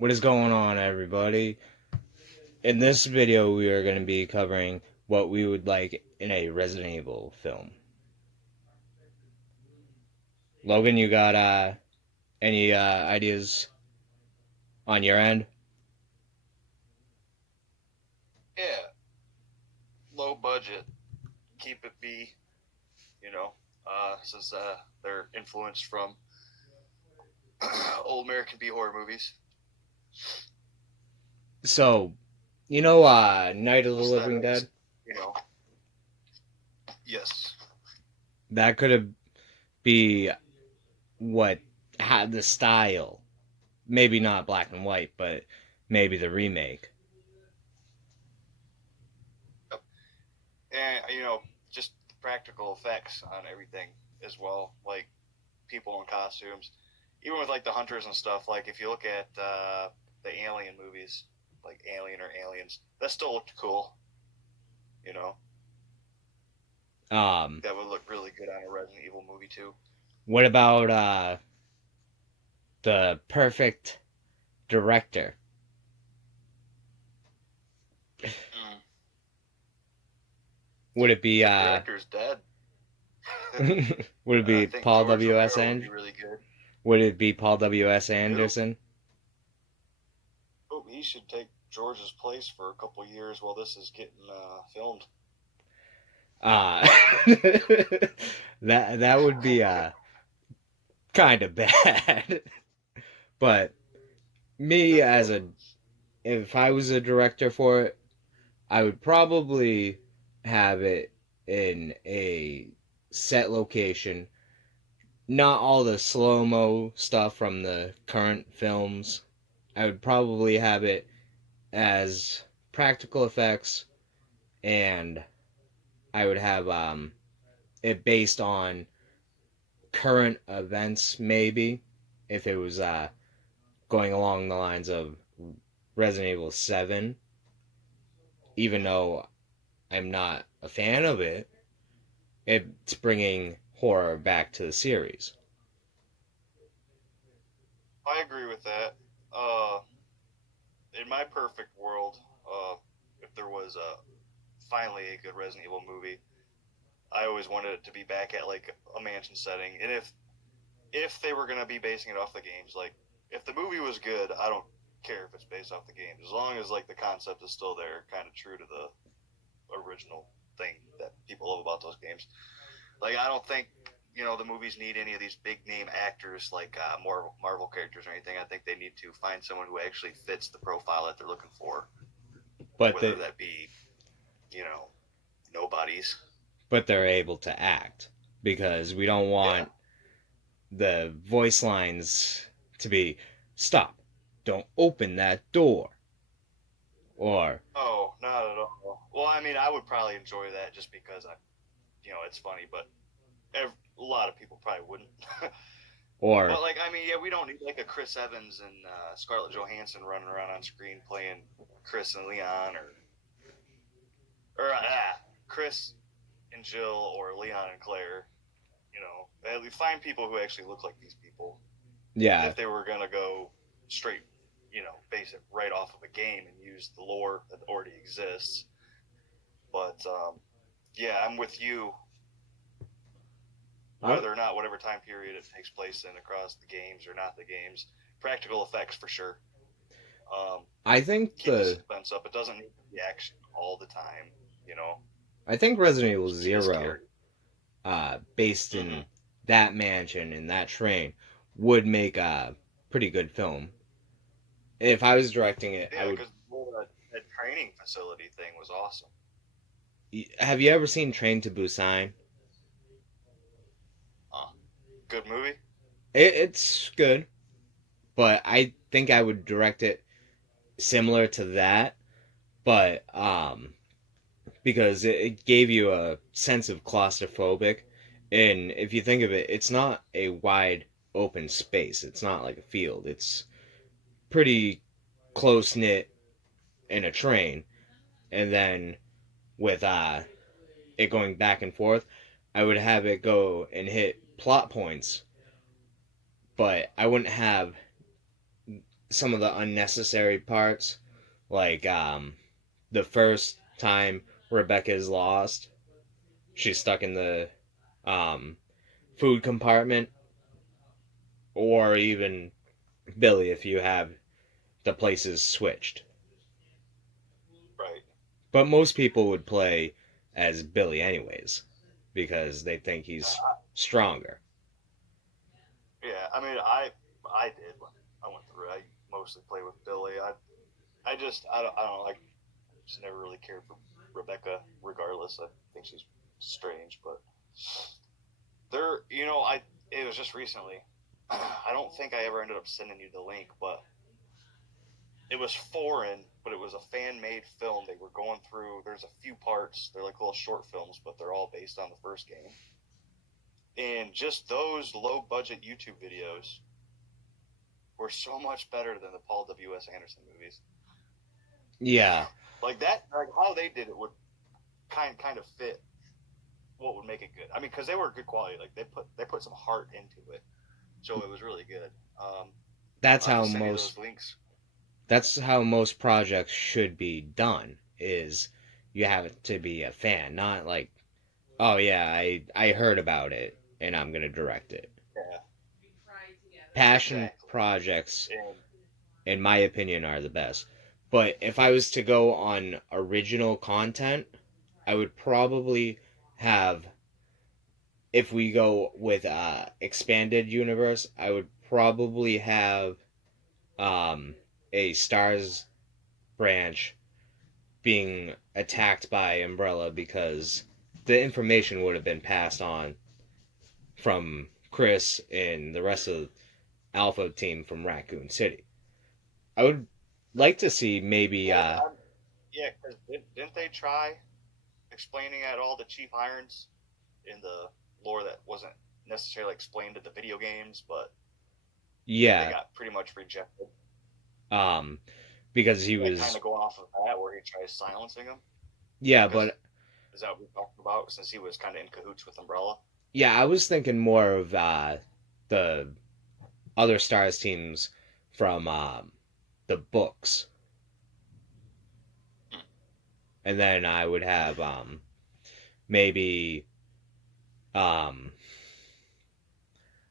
What is going on, everybody? In this video, we are going to be covering what we would like in a Resident Evil film. Logan, you got any ideas on your end? Yeah, low budget, keep it B, you know, since they're influenced from old American B horror movies. So, Night of the Living Aesthetics, Dead? you know. Yes. That could be what had the style. Maybe not black and white, but maybe the remake. Yep. And, just practical effects on everything as well, like people in costumes. Even with, like, the hunters and stuff, like, if you look at the Alien movies, like Alien or Aliens, that still looked cool, you know. Um, That would look really good on a Resident Evil movie, too. what about the perfect director? Mm. Would it be The director's dead. would it I be think Paul George W S Romero would Anderson? be really good. Would it be Paul W S Nope. Anderson? Oh, he should take George's place for a couple years while this is getting filmed. Uh that would be kind of bad. But me as a if I was a director for it, I would probably have it in a set location, not all the slow-mo stuff from the current films. I would probably have it as practical effects, and I would have it based on current events, maybe if it was going along the lines of Resident Evil 7, even though I'm not a fan of it, it's bringing horror back to the series. I agree with that. Uh, in my perfect world, if there was finally a good Resident Evil movie, I always wanted it to be back at like a mansion setting. And if they were gonna be basing it off the games, like if the movie was good, I don't care if it's based off the games, as long as like the concept is still there, kind of true to the original thing that people love about those games. Like I don't think the movies need any of these big name actors like more Marvel characters or anything. I think they need to find someone who actually fits the profile that they're looking for, But whether the that be you know nobodies. but they're able to act because we don't Yeah. want the voice lines to be stop, don't open that door, or Oh, not at all. Well, I mean, I would probably enjoy that just because it's funny, but a lot of people probably wouldn't. or But like, I mean, yeah, we don't need like a Chris Evans and Scarlett Johansson running around on screen playing Chris and Leon, or Chris and Jill, or Leon and Claire. We find people who actually look like these people. yeah. If they were gonna go straight, base it right off of a game and use the lore that already exists. But yeah, I'm with you. I'm, Whether or not whatever time period it takes place in across the games or not the games, practical effects for sure. Um, I think Keep the the suspense up. It doesn't need to be action all the time. You know, I think Resident Evil Keep it Zero, scary. based Mm-hmm. in that mansion and that train, would make a pretty good film. If I was directing it, I Yeah, would. because that training facility thing was awesome. Have you ever seen Train to Busan? Uh, Good movie. It's good, but I think I would direct it similar to that, but because it gave you a sense of claustrophobic, and if you think of it, it's not a wide open space. It's not like a field. It's pretty close knit in a train, and then with it going back and forth, I would have it go and hit plot points, but I wouldn't have some of the unnecessary parts, like the first time Rebecca is lost, she's stuck in the um, food compartment, or even Billy if you have the places switched. Right. But most people would play as Billy anyways because they think he's stronger. Yeah, I mean, I did when I went through it. I mostly play with Billy. I don't like just never really cared for Rebecca. Regardless, I think she's strange, but I it was just recently. I don't think I ever ended up sending you the link, but it was foreign, but it was a fan made film. They were going through. There's a few parts. They're like little short films, but they're all based on the first game. And just those low budget YouTube videos were so much better than the Paul W. S. Anderson movies. Yeah, Like that, like how they did it would kind of fit what would make it good. I mean, because they were good quality. Like they put some heart into it, so it was really good. that's I'll have how to send you most those links. that's how most projects should be done. Is you have to be a fan, not like, oh yeah, I heard about it and I'm gonna direct it. Yeah, Passion exactly. projects, And in my opinion, are the best. But if I was to go on original content, I would probably have, if we go with expanded universe, I would probably have um, a Stars branch being attacked by Umbrella because the information would have been passed on from Chris and the rest of the Alpha team from Raccoon City. I would like to see maybe well, yeah, because didn't they try explaining at all the cheap irons in the lore that wasn't necessarily explained in the video games, but they yeah, got pretty much rejected. um because he Yeah, kind was, of going off of that, where he tries silencing him. yeah, Because but is that what we're talking about? Since he was kind of in cahoots with Umbrella. yeah, I was thinking more of the other Stars teams from the books, and then I would have maybe um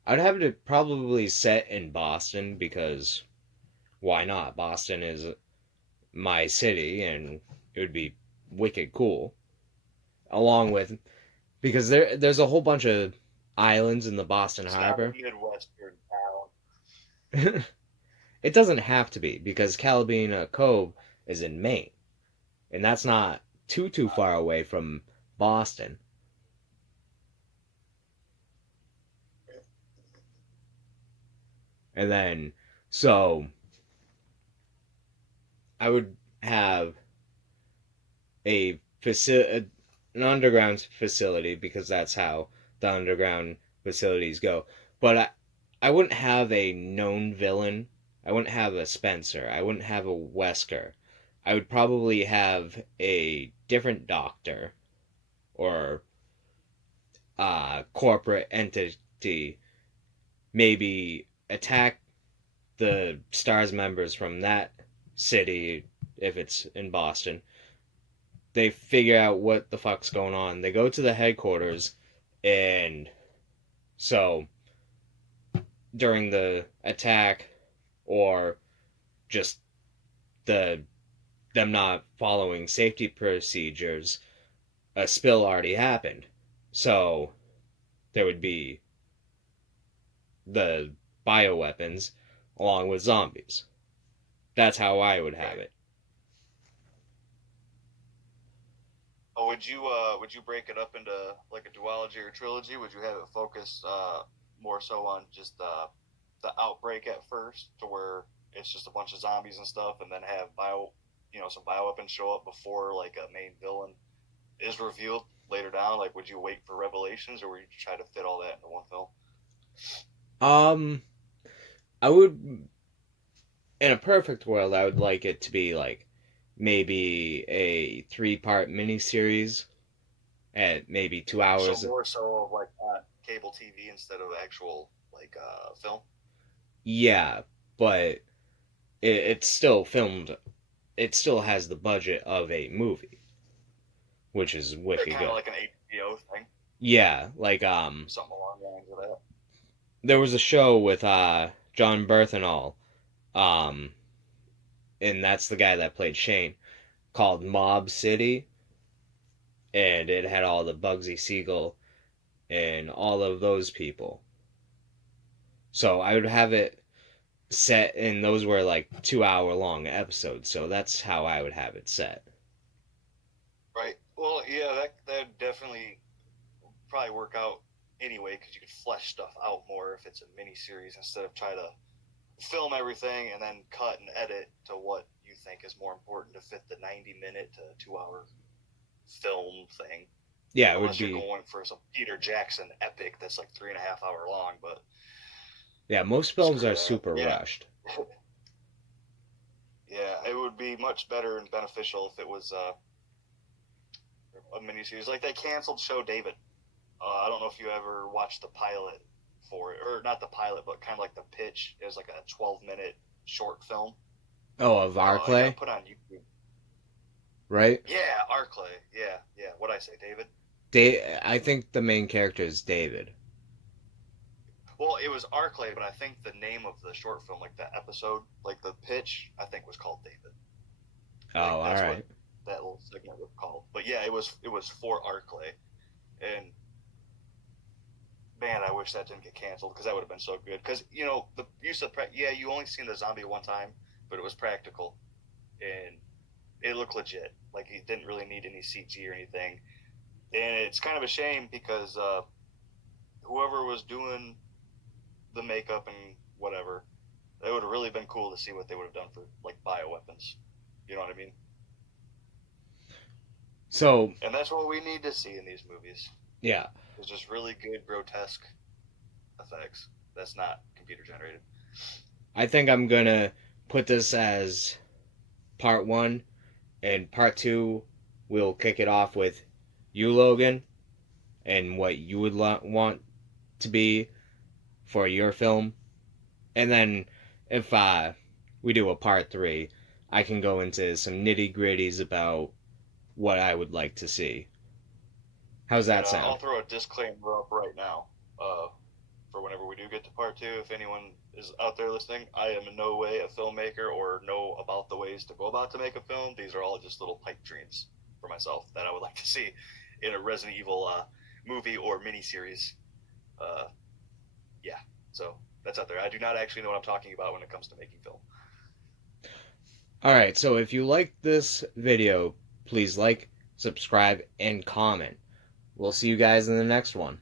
I'd have it probably set in Boston because why not? Boston is my city, and it would be wicked cool. Along with, because there's a whole bunch of islands in the Boston It's not a Harbor. midwestern town. It doesn't have to be because Calabina Cove is in Maine, and that's not too far away from Boston. And then, so I would have a an underground facility because that's how the underground facilities go. But I wouldn't have a known villain. I wouldn't have a Spencer. I wouldn't have a Wesker. I would probably have a different doctor or corporate entity maybe attack the Stars members from that city if it's in Boston. They figure out what the fuck's going on. They go to the headquarters, and so during the attack or just the them not following safety procedures, a spill already happened. So there would be the bioweapons along with zombies. That's how I would have Right. it. Oh, would you break it up into like a duology or trilogy? Would you have it focus more so on just the outbreak at first, to where it's just a bunch of zombies and stuff, and then have some bioweapons show up before like a main villain is revealed later down? Like, would you wait for revelations, or would you try to fit all that into one film? Um, I would, in a perfect world, I would like it to be like maybe a three-part miniseries at maybe two So hours. more so of like cable TV instead of actual like film. Yeah, but it's still filmed. It still has the budget of a movie, which is wicked Kind of good. like an HBO thing, Yeah, like something along the lines of that. there was a show with John Berthenol, um, and that's the guy that played Shane, called Mob City, and it had all the Bugsy Siegel and all of those people. So I would have it set, and those were like 2 hour long episodes. So that's how I would have it set. Right. Well, yeah, that definitely probably work out anyway because you could flesh stuff out more if it's a mini series instead of try to film everything and then cut and edit to what you think is more important to fit the 90-minute to 2 hour film thing. Yeah, it would Unless you're be. going for some Peter Jackson epic that's like 3.5 hour long, but Yeah, most films screw are that. super Yeah, rushed. yeah, it would be much better and beneficial if it was a miniseries. Like they canceled Show David. I don't know if you ever watched the pilot for it, or not the pilot, but kind of like the pitch. It was like a 12-minute short film. Oh, of It Arclay, got put on YouTube. right? Yeah, Arclay. Yeah, yeah. What'd I say, David? I think the main character is David. Well, it was Arclay, but I think the name of the short film, like the episode, like the pitch, I think was called David. Oh, Like all that's what right. that little segment was called. But yeah, it was for Arclay, and man, I wish that didn't get canceled because that would have been so good. Because the use of yeah, you only seen the zombie one time, but it was practical and it looked legit. Like he didn't really need any CG or anything, and it's kind of a shame because whoever was doing the makeup and whatever, it would have really been cool to see what they would have done for like bioweapons. You know what I mean? So And that's what we need to see in these movies. yeah, It's just really good grotesque effects. That's not computer generated. I think I'm gonna put this as part one, and part two we'll kick it off with you, Logan, and what you would want to be for your film, and then if we do a part three, I can go into some nitty gritties about what I would like to see. How's And that I'll sound? throw a disclaimer up right now for whenever we do get to part two. If anyone is out there listening, I am in no way a filmmaker or know about the ways to go about to make a film. These are all just little pipe dreams for myself that I would like to see in a Resident Evil movie or miniseries. Uh, yeah, so that's out there. I do not actually know what I'm talking about when it comes to making film. All right, so if you like this video, please like, subscribe, and comment. We'll see you guys in the next one.